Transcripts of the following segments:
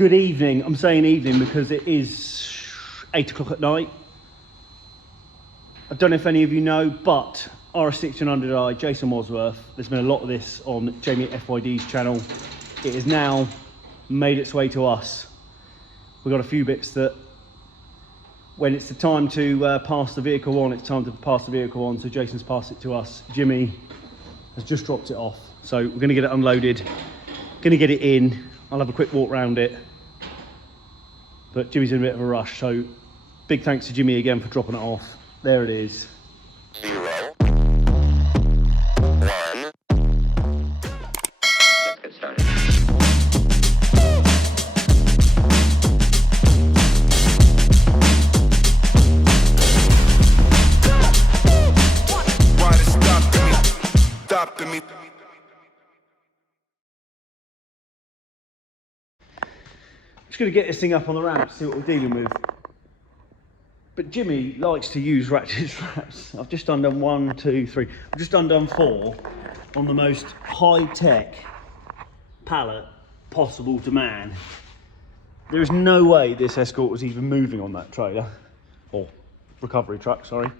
Good evening. I'm saying evening because it is 8 o'clock at night. I don't know if any of you know, but RS1600i, Jason Wadsworth, there's been a lot of this on Jamie FYD's channel. It has now made its way to us. We've got a few bits that when it's the time to pass the vehicle on, it's time to pass the vehicle on. So Jason's passed it to us. Jimmy has just dropped it off. So we're going to get it unloaded, going to get it in. I'll have a quick walk around it. But Jimmy's in a bit of a rush, so big thanks to Jimmy again for dropping it off. There it is. 0, 1. Let's get started. Why is stopping me? Stopping me. Just going to get this thing up on the ramp, see what we're dealing with. But Jimmy likes to use ratchet straps. I've just undone 1, 2, 3. I've just undone 4 on the most high-tech pallet possible to man. There is no way this Escort was even moving on that trailer, or recovery truck, sorry.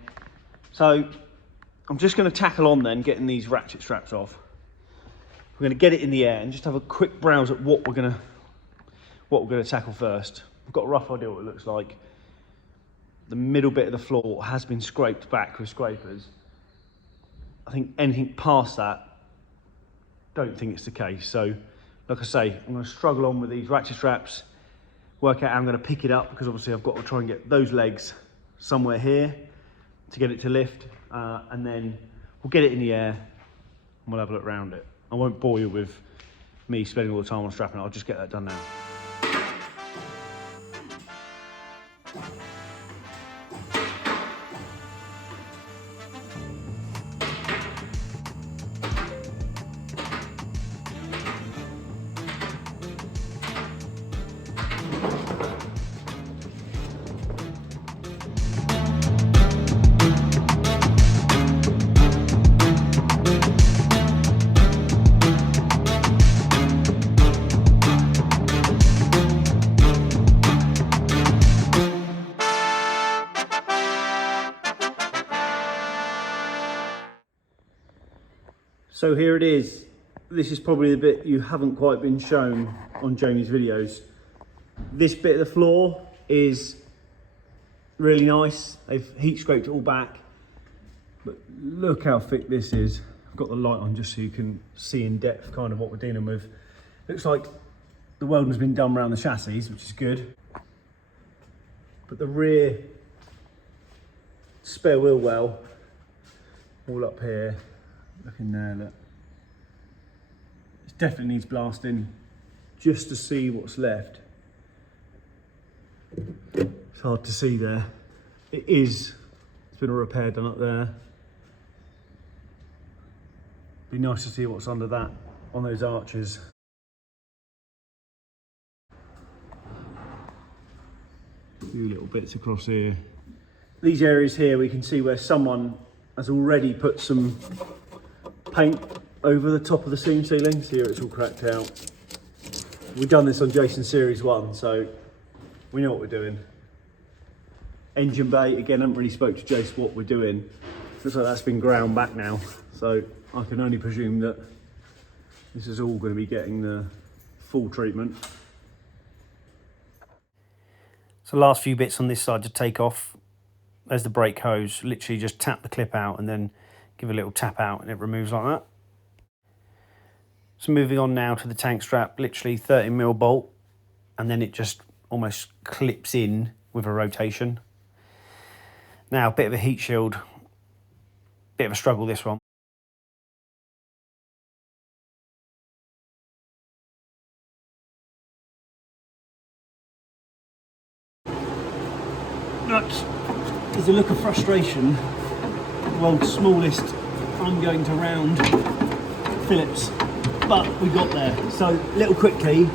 So I'm just going to tackle on then getting these ratchet straps off. We're going to get it in the air and just have a quick browse at what we're going to tackle first. I've got a rough idea what it looks like. The middle bit of the floor has been scraped back with scrapers. I think anything past that, don't think it's the case. So, like I say, I'm going to struggle on with these ratchet straps, work out how I'm going to pick it up, because obviously I've got to try and get those legs somewhere here to get it to lift, and then we'll get it in the air and we'll have a look around it. I won't bore you with me spending all the time on strapping it. I'll just get that done now. So here it is. This is probably the bit you haven't quite been shown on Jamie's videos. This bit of the floor is really nice. They've heat scraped it all back. But look how thick this is. I've got the light on just so you can see in depth kind of what we're dealing with. Looks like the welding's been done around the chassis, which is good. But the rear spare wheel well, all up here. Look in there, look. It definitely needs blasting just to see what's left. It's hard to see there. It is, it's been a repair done up there. Be nice to see what's under that, on those arches. A few little bits across here. These areas here, we can see where someone has already put some paint over the top of the seam ceiling. See here, it's all cracked out. We've done this on Jason Series 1, so we know what we're doing. Engine bay, again, I haven't really spoke to Jace what we're doing. Looks like that's been ground back now, so I can only presume that this is all going to be getting the full treatment. So last few bits on this side to take off. There's the brake hose, literally just tap the clip out and then give a little tap out and it removes like that. So moving on now to the tank strap, literally 30mm bolt, and then it just almost clips in with a rotation. Now, a bit of a heat shield, bit of a struggle this one. There's a look of frustration. The world's smallest ungoing to round Phillips, but we got there. So, little quickly,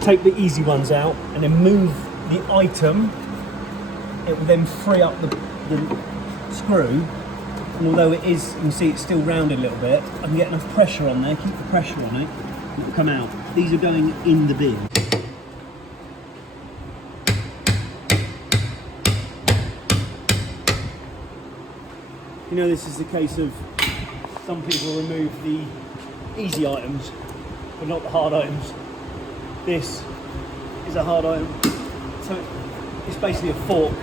take the easy ones out and then move the item. It will then free up the screw, and although it is, you can see it's still rounded a little bit, I can get enough pressure on there, keep the pressure on it, that come out. These are going in the bin. You know, this is the case of some people remove the easy items, but not the hard items. This is a hard item. So it's basically a fork.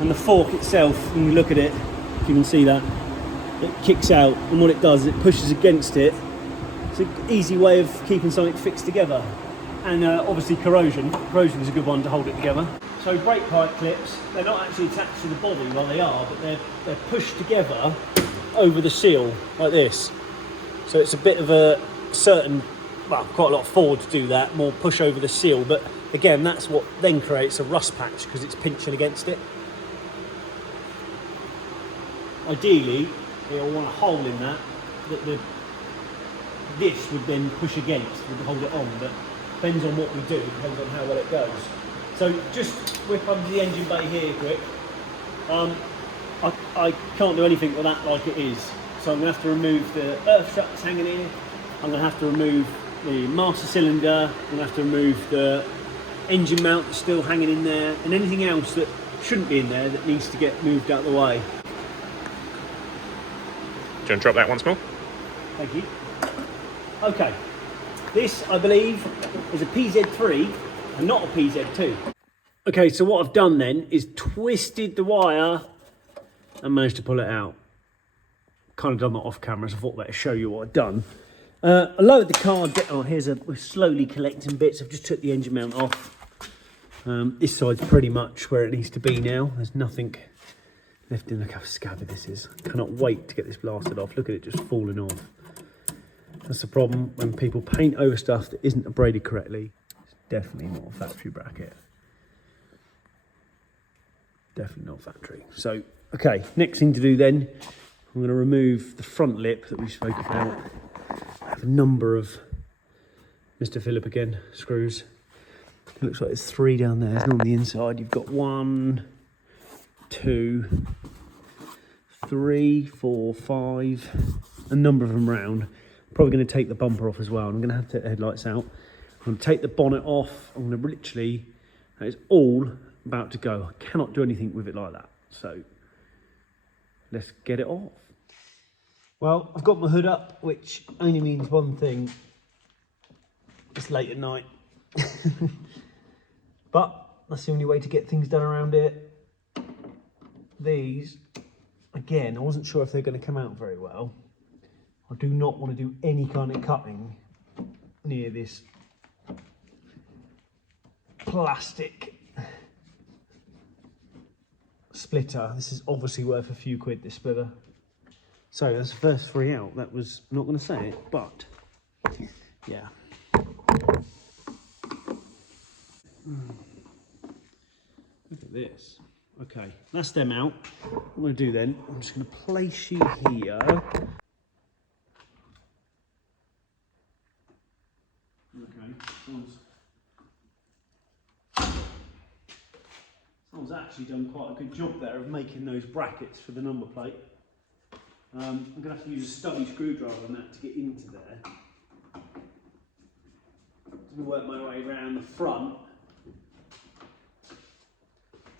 And the fork itself, when you look at it, if you can see that, it kicks out, and what it does is it pushes against it. It's an easy way of keeping something fixed together. And obviously corrosion. Corrosion is a good one to hold it together. So brake pipe clips, they're not actually attached to the body, well they are, but they're pushed together over the seal, like this. So it's a bit of a certain, well, quite a lot of Fords do that, more push over the seal, but again, that's what then creates a rust patch, because it's pinching against it. Ideally, you'll want a hole in that this would then push against, would hold it on, but depends on what we do, depends on how well it goes. So just whip under the engine bay here quick. I can't do anything with that like it is. So I'm going to have to remove the earth strut that's hanging in. I'm going to have to remove the master cylinder. I'm going to have to remove the engine mount that's still hanging in there, and anything else that shouldn't be in there that needs to get moved out of the way. Do you want to drop that once more? Thank you. Okay, this I believe is a PZ3 and not a PZ2. Okay, so what I've done then is twisted the wire and managed to pull it out. Kind of done that off camera, so I thought I'd better show you what I've done. I lowered the car, we're slowly collecting bits. I've just took the engine mount off. This side's pretty much where it needs to be now. There's nothing left in. Look how scabby this is. Cannot wait to get this blasted off. Look at it just falling off. That's the problem when people paint over stuff that isn't abraded correctly. It's definitely not a factory bracket. Definitely not factory. So, okay, next thing to do then, I'm going to remove the front lip that we spoke about. I have a number of Mr. Phillip again screws. It looks like there's 3 down there. There's none on the inside. You've got 1, 2, 3, 4, 5. A number of them round. Probably going to take the bumper off as well. I'm going to have to take the headlights out. I'm going to take the bonnet off. I'm going to literally, that is all about to go. I cannot do anything with it like that. So let's get it off. Well, I've got my hood up, which only means one thing. It's late at night. But that's the only way to get things done around here. These, again, I wasn't sure if they're going to come out very well. I do not want to do any kind of cutting near this plastic splitter. This is obviously worth a few quid, this splitter. So that's the first 3 out. That was, I'm not going to say it, but yeah. Look at this. Okay, that's them out. What I'm going to do then, I'm just going to place you here. Okay, someone's actually done quite a good job there of making those brackets for the number plate. I'm going to have to use a stubby screwdriver on that to get into there. I'm going to work my way around the front,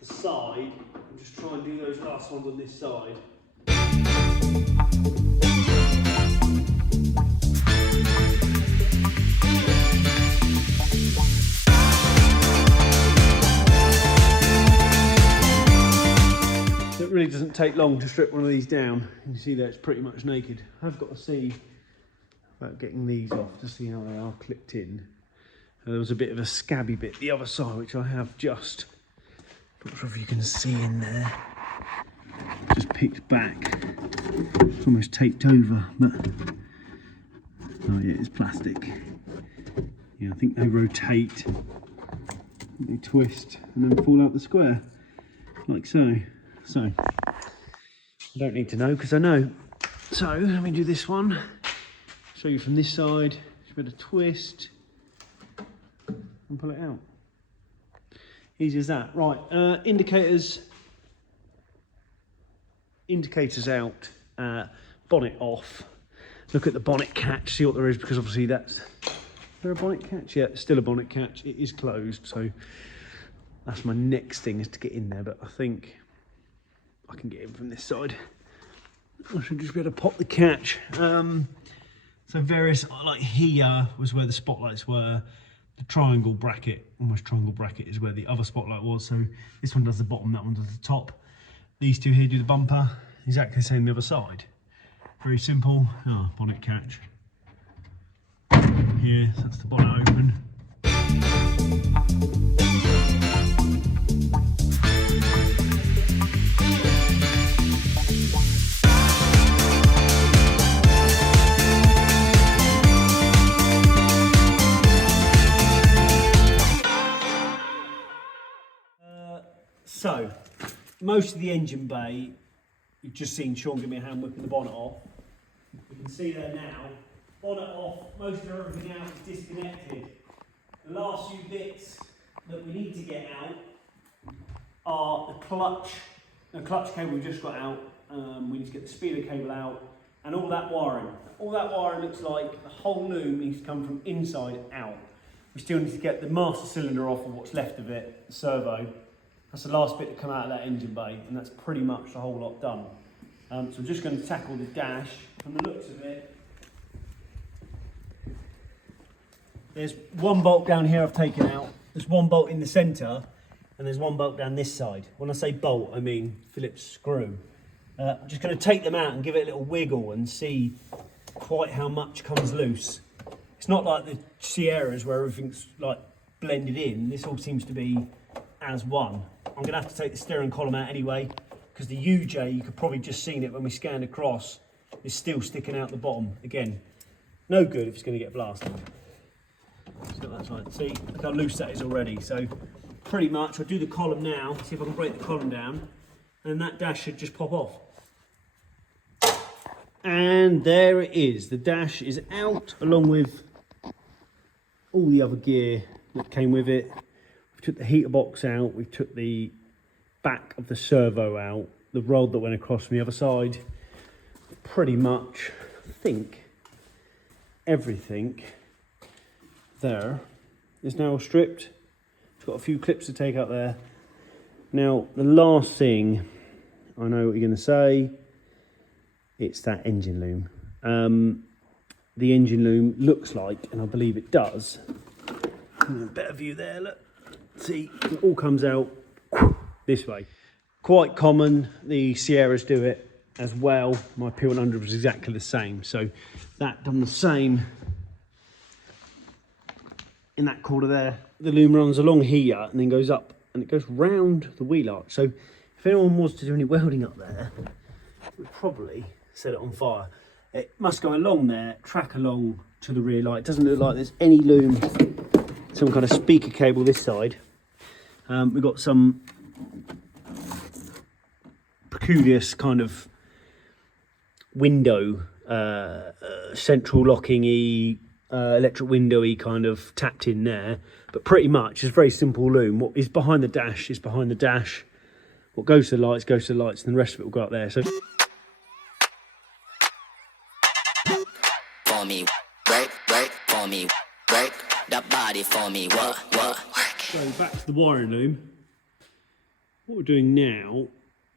the side, and just try and do those last ones on this side. It really doesn't take long to strip one of these down. You can see that it's pretty much naked. I've got to see about getting these off to see how they are clipped in. There was a bit of a scabby bit the other side, which I have just, not sure if you can see in there, just picked back. It's almost taped over, but oh yeah, it's plastic. Yeah, I think they rotate, they twist, and then fall out the square, like so. So, I don't need to know because I know. So, let me do this one. Show you from this side. Just a bit of twist and pull it out. Easy as that. Right, indicators out, bonnet off. look at the bonnet catch, see what there is, because obviously that's... Is there a bonnet catch? Yeah, it's still a bonnet catch. It is closed, so that's my next thing, is to get in there, but I think I can get in from this side. I should just be able to pop the catch. So various, like here was where the spotlights were. The triangle bracket, almost triangle bracket, is where the other spotlight was. So this one does the bottom, that one does the top. These two here do the bumper, exactly the same the other side. Very simple. Oh, bonnet catch. Here, so that's the bonnet open. So, most of the engine bay, you've just seen Sean give me a hand whipping the bonnet off. You can see there now, bonnet off, most of everything out is disconnected. The last few bits that we need to get out are the clutch cable we just got out. We need to get the speeder cable out and all that wiring. All that wiring looks like the whole loom needs to come from inside out. We still need to get the master cylinder off of what's left of it, the servo. That's the last bit to come out of that engine bay, and that's pretty much the whole lot done. So I'm just going to tackle the dash. From the looks of it, there's one bolt down here I've taken out, there's one bolt in the centre, and there's one bolt down this side. When I say bolt, I mean Phillips screw. I'm just going to take them out and give it a little wiggle and see quite how much comes loose. It's not like the Sierras where everything's like blended in. This all seems to be as one. I'm going to have to take the steering column out anyway, because the UJ, you could probably just seen it when we scanned across, is still sticking out the bottom. Again, no good if it's going to get blasted. So that's right. See, look how loose that is already. So pretty much, I'll do the column now, see if I can break the column down, and that dash should just pop off. And there it is. The dash is out, along with all the other gear that came with it. We took the heater box out, we took the back of the servo out, the rod that went across from the other side. Pretty much, I think, everything there is now stripped. It's got a few clips to take out there. Now, the last thing, I know what you're going to say, it's that engine loom. The engine loom looks like, and I believe it does, better view there, look. See, it all comes out this way. Quite common, the Sierras do it as well. My P100 was exactly the same. So that done the same in that corner there. The loom runs along here and then goes up and it goes round the wheel arch. So if anyone was to do any welding up there, it would probably set it on fire. It must go along there, track along to the rear light. It doesn't look like there's any loom. Some kind of speaker cable this side. We've got some peculiar kind of window, central locking-y, electric window-y kind of tapped in there. But pretty much it's a very simple loom. What is behind the dash is behind the dash. What goes to the lights goes to the lights, and the rest of it will go up there. So for me, work, for me, work, the body for me, what, work. So back to the wiring loom. What we're doing now,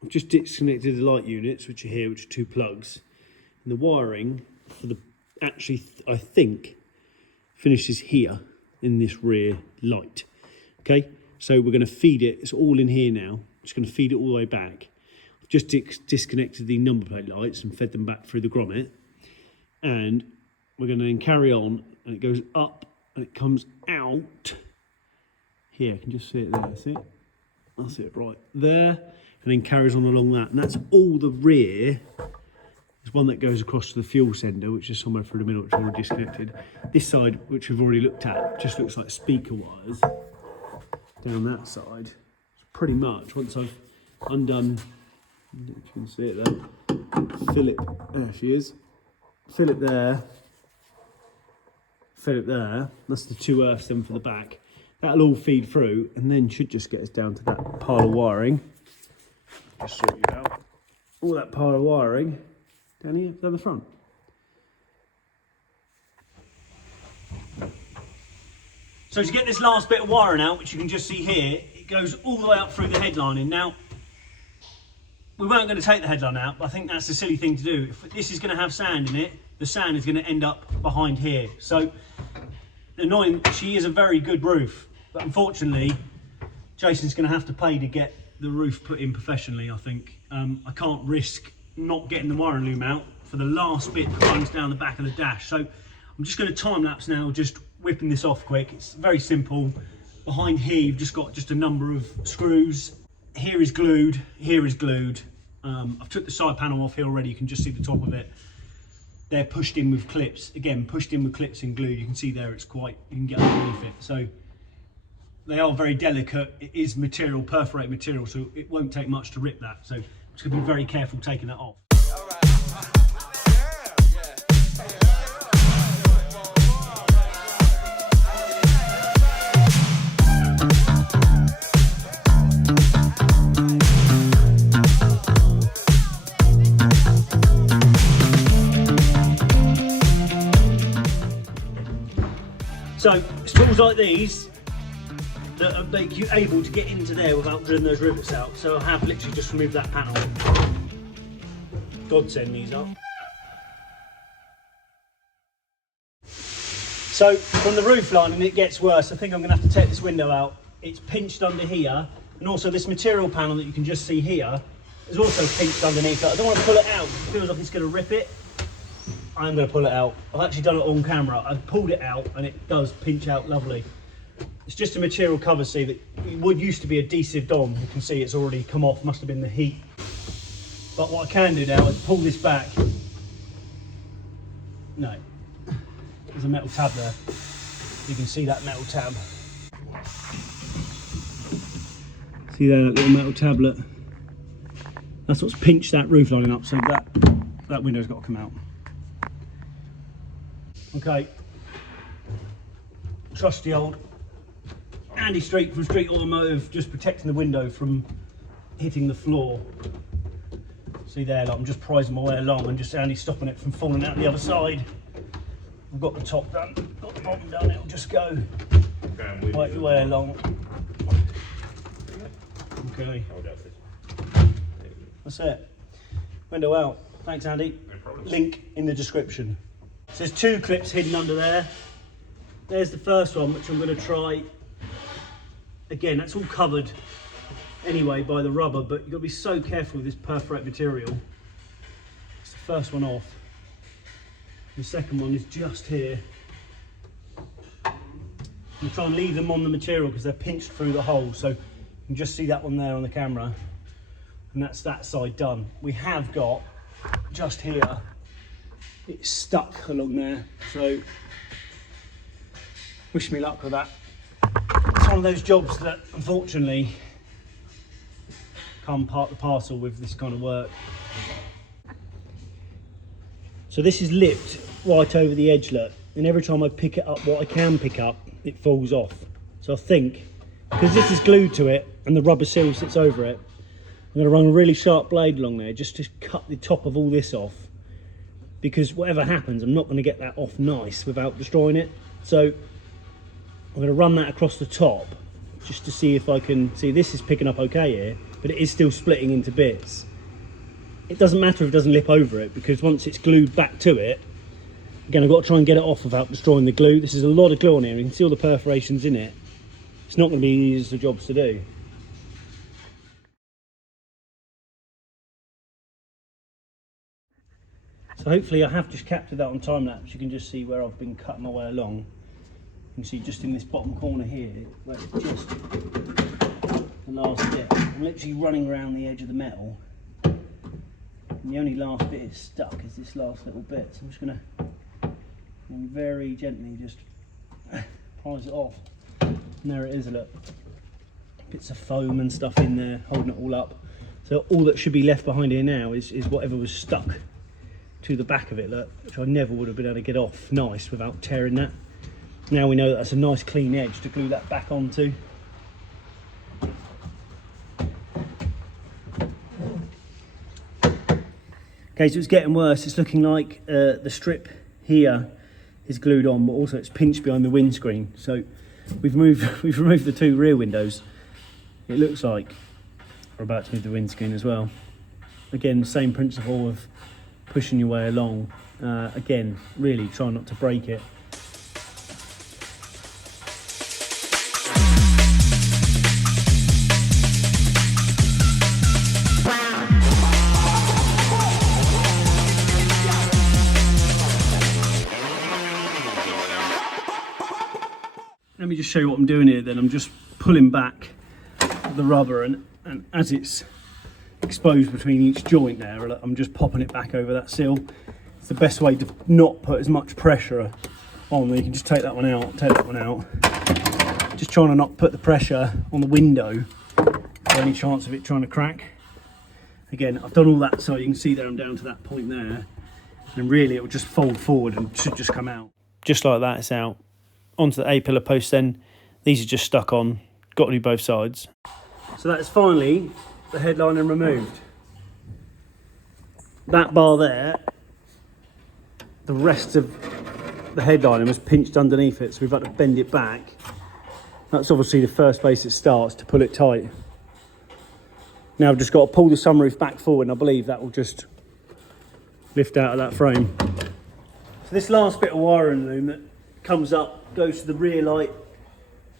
I've just disconnected the light units, which are here, which are two plugs. And the wiring for the, actually, I think, finishes here in this rear light. Okay, so we're going to feed it, it's all in here now. Just going to feed it all the way back. I've just disconnected the number plate lights and fed them back through the grommet. And we're going to then carry on, and it goes up and it comes out. Here, I can just see it there, see it? I'll see it right there, and then carries on along that. And that's all the rear. There's one that goes across to the fuel sender, which is somewhere through the middle, which I've already disconnected. This side, which we've already looked at, just looks like speaker wires down that side. Pretty much, once I've undone, if you can see it there, Philip, there she is, Philip there, Philip there, that's the two earths then for the back. That'll all feed through and then should just get us down to that pile of wiring. Just sort you out. All that pile of wiring down here, down the front. So to get this last bit of wiring out, which you can just see here, it goes all the way up through the headlining. Now, we weren't going to take the headline out, but I think that's a silly thing to do. If this is going to have sand in it, the sand is going to end up behind here. So, annoying, she is a very good roof, but unfortunately, Jason's going to have to pay to get the roof put in professionally, I think. I can't risk not getting the wiring loom out for the last bit that runs down the back of the dash. So I'm just going to time lapse now, just whipping this off quick. It's very simple. Behind here, you've just got just a number of screws. Here is glued, here is glued. I've took the side panel off here already, you can just see the top of it. They're pushed in with clips. Again, pushed in with clips and glue. You can see there it's quite, you can get underneath it. So they are very delicate. It is material, perforated material, so it won't take much to rip that. So I'm just gonna be very careful taking that off. So it's tools like these that make you able to get into there without drilling those rivets out. So I have literally just removed that panel. Godsend these up. So from the roof lining it gets worse. I think I'm going to have to take this window out. It's pinched under here, and also this material panel that you can just see here is also pinched underneath. I don't want to pull it out. It feels like it's going to rip it. I'm going to pull it out. I've actually done it on camera. I've pulled it out and it does pinch out lovely. It's just a material cover, see, that would used to be adhesive on. You can see it's already come off, must have been the heat. But what I can do now is pull this back. No, there's a metal tab there. You can see that metal tab. See there, that little metal tablet? That's what's pinched that roof lining up, so that window's got to come out. Okay, trusty old Andy Street from Street Automotive, just protecting the window from hitting the floor. See there, like I'm just prizing my way along and just Andy stopping it from falling out the other side. I've got the top done, got the bottom done, it'll just go right the way along. Okay, that's it. Window out. Thanks, Andy. Link in the description. So there's two clips hidden under there. There's the first one, which I'm going to try. Again, that's all covered anyway by the rubber, but you've got to be so careful with this perforated material. It's the first one off. The second one is just here. I'm going to try and leave them on the material because they're pinched through the hole, so you can just see that one there on the camera. And that's that side done. We have got just here, it's stuck along there, so wish me luck with that. It's one of those jobs that unfortunately come part the parcel with this kind of work. So this is lipped right over the edge, look, and every time I pick it up, what I can pick up, it falls off. So I think, because this is glued to it and the rubber seal sits over it, I'm going to run a really sharp blade along there just to cut the top of all this off, because whatever happens, I'm not going to get that off nice without destroying it. So I'm going to run that across the top just to see if I can see. This is picking up okay here, but it is still splitting into bits. It doesn't matter if it doesn't lip over it, because once it's glued back to it, again, I've got to try and get it off without destroying the glue. This is a lot of glue on here. You can see all the perforations in it. It's not going to be the easiest of jobs to do. So hopefully I have just captured that on time lapse. You can just see where I've been cutting my way along. You can see just in this bottom corner here, where it's just the last bit. I'm literally running around the edge of the metal. And the only last bit is stuck is this last little bit. So I'm just going to very gently just prise it off. And there it is, look. Bits of foam and stuff in there, holding it all up. So all that should be left behind here now is whatever was stuck to the back of it, look, which I never would have been able to get off nice without tearing that. Now we know that that's a nice clean edge to glue that back onto. Okay, so it's getting worse. It's looking like the strip here is glued on, but also it's pinched behind the windscreen. So we've removed the two rear windows. It looks like we're about to move the windscreen as well. Again, same principle of pushing your way along. Again, really try not to break it. Let me just show you what I'm doing here then. I'm just pulling back the rubber and as it's exposed between each joint there, I'm just popping it back over that sill. It's the best way to not put as much pressure on. You can just take that one out, Just trying to not put the pressure on the window for any chance of it trying to crack. Again, I've done all that so you can see that I'm down to that point there. And really it will just fold forward and should just come out. Just like that, it's out. Onto the A-pillar post then. These are just stuck on, got to do both sides. So that is finally the headliner removed. That bar there, the rest of the headliner was pinched underneath it, so we've had to bend it back. That's obviously the first place it starts to pull it tight. Now I've just got to pull the sunroof back forward and I believe that will just lift out of that frame. So this last bit of wiring loom that comes up, goes to the rear light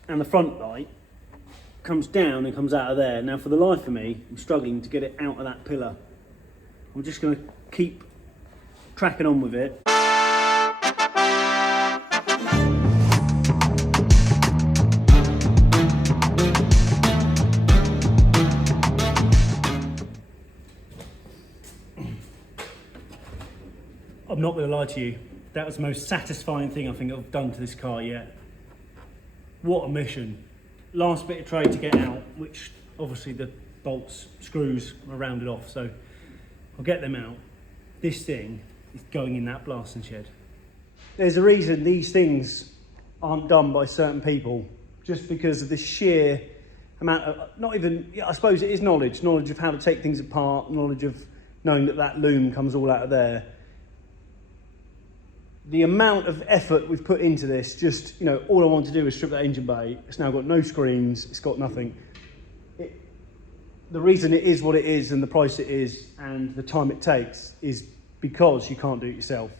and the front light, comes down and comes out of there. Now for the life of me, I'm struggling to get it out of that pillar. I'm just going to keep tracking on with it. I'm not going to lie to you, that was the most satisfying thing I think I've done to this car yet. What a mission. Last bit of trade to get out, which obviously the bolts, screws are rounded off, so I'll get them out. This thing is going in that blasting shed. There's a reason these things aren't done by certain people, just because of the sheer amount of, not even, I suppose it is knowledge of how to take things apart, knowledge of knowing that that loom comes all out of there. The amount of effort we've put into this, just, you know, all I want to do is strip that engine bay. It's now got no screens, it's got nothing. The reason it is what it is and the price it is and the time it takes is because you can't do it yourself.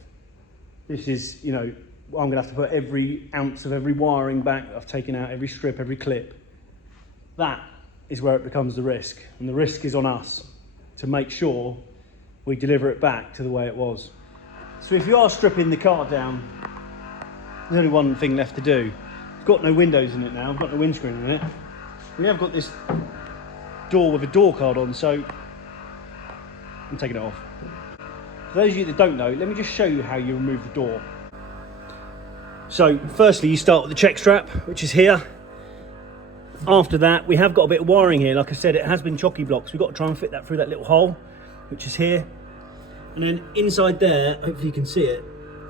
This is, you know, I'm gonna have to put every ounce of every wiring back that I've taken out, every strip, every clip. That is where it becomes the risk. And the risk is on us to make sure we deliver it back to the way it was. So if you are stripping the car down, there's only one thing left to do. I've got no windows in it now, I've got no windscreen in it. We have got this door with a door card on, so I'm taking it off. For those of you that don't know, let me just show you how you remove the door. So firstly, you start with the check strap, which is here. After that, we have got a bit of wiring here. Like I said, it has been chocky blocks. We've got to try and fit that through that little hole, which is here. And then inside there, hopefully you can see it,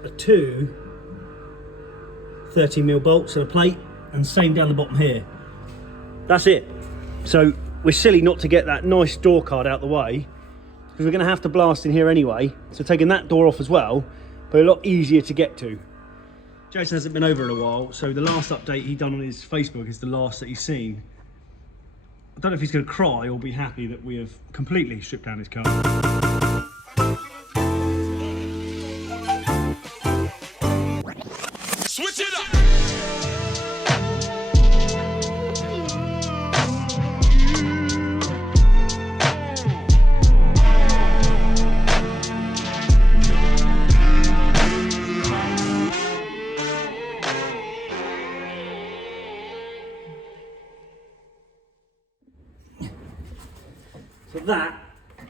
are two 13mm bolts and a plate, and same down the bottom here. That's it. So we're silly not to get that nice door card out the way, because we're going to have to blast in here anyway. So taking that door off as well, but a lot easier to get to. Jason hasn't been over in a while, so the last update he done on his Facebook is the last that he's seen. I don't know if he's going to cry or be happy that we have completely stripped down his car. Switch it up. So that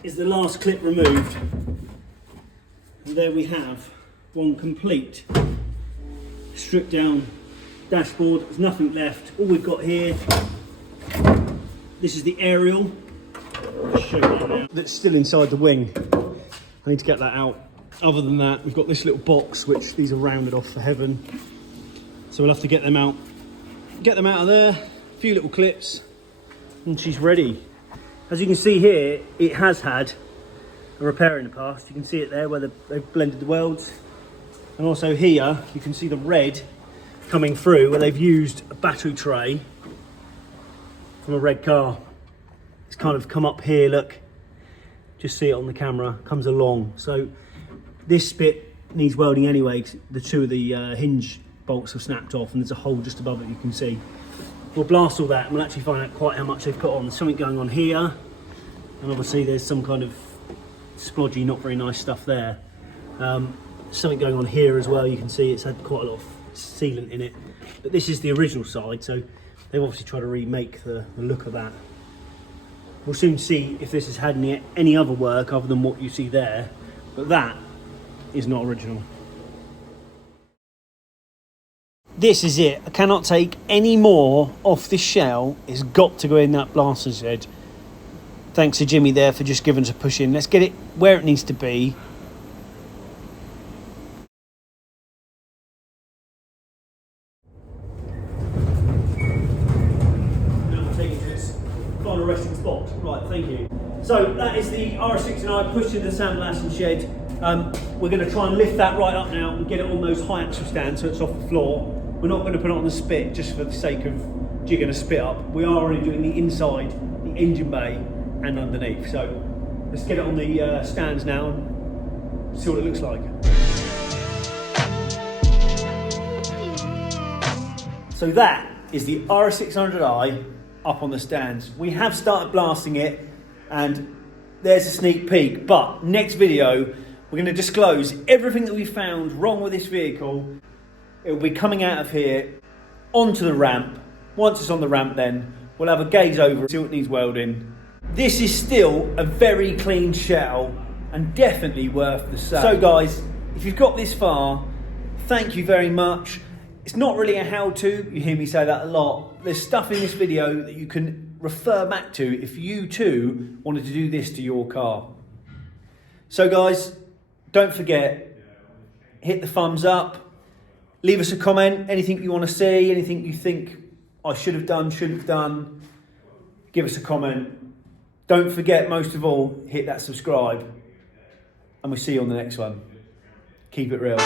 is the last clip removed. And there we have one complete stripped down dashboard. There's nothing left. All we've got here, this is the aerial. I'll show you that now. That's still inside the wing. I need to get that out. Other than that, we've got this little box, which these are rounded off for heaven. So we'll have to get them out. Get them out of there, a few little clips, and she's ready. As you can see here, it has had a repair in the past. You can see it there where they've blended the welds. And also here, you can see the red coming through where they've used a battery tray from a red car. It's kind of come up here, look, just see it on the camera, comes along. So this bit needs welding anyway, 'cause the two of the hinge bolts have snapped off and there's a hole just above it you can see. We'll blast all that and we'll actually find out quite how much they've put on. There's something going on here, and obviously there's some kind of splodgy, not very nice stuff there. Something going on here as well, you can see it's had quite a lot of sealant in it. But this is the original side, so they've obviously tried to remake the look of that. We'll soon see if this has had any other work other than what you see there, but that is not original. This is it. I cannot take any more off this shell. It's got to go in that blaster's head. Thanks to Jimmy there for just giving us a push in. Let's get it where it needs to be. Now I'm taking this final resting spot. Right, thank you. So that is the RS1600i pushed into the sandblasting shed. We're going to try and lift that right up now and get it on those high axle stands so it's off the floor. We're not going to put it on the spit just for the sake of jigging a spit up. We are already doing the inside, the engine bay and underneath. So let's get it on the stands now and see what it looks like. So that is the RS1600i up on the stands. We have started blasting it and there's a sneak peek, but next video we're going to disclose everything that we found wrong with this vehicle. It will be coming out of here onto the ramp. Once it's on the ramp, then we'll have a gaze over, see what needs welding. This is still a very clean shell and definitely worth the sale. So guys, if you've got this far, thank you very much. It's not really a how-to, you hear me say that a lot. There's stuff in this video that you can refer back to if you too wanted to do this to your car. So guys, don't forget, hit the thumbs up. Leave us a comment, anything you want to see, anything you think I should have done, shouldn't have done, give us a comment. Don't forget, most of all, hit that subscribe. And we'll see you on the next one. Keep it real.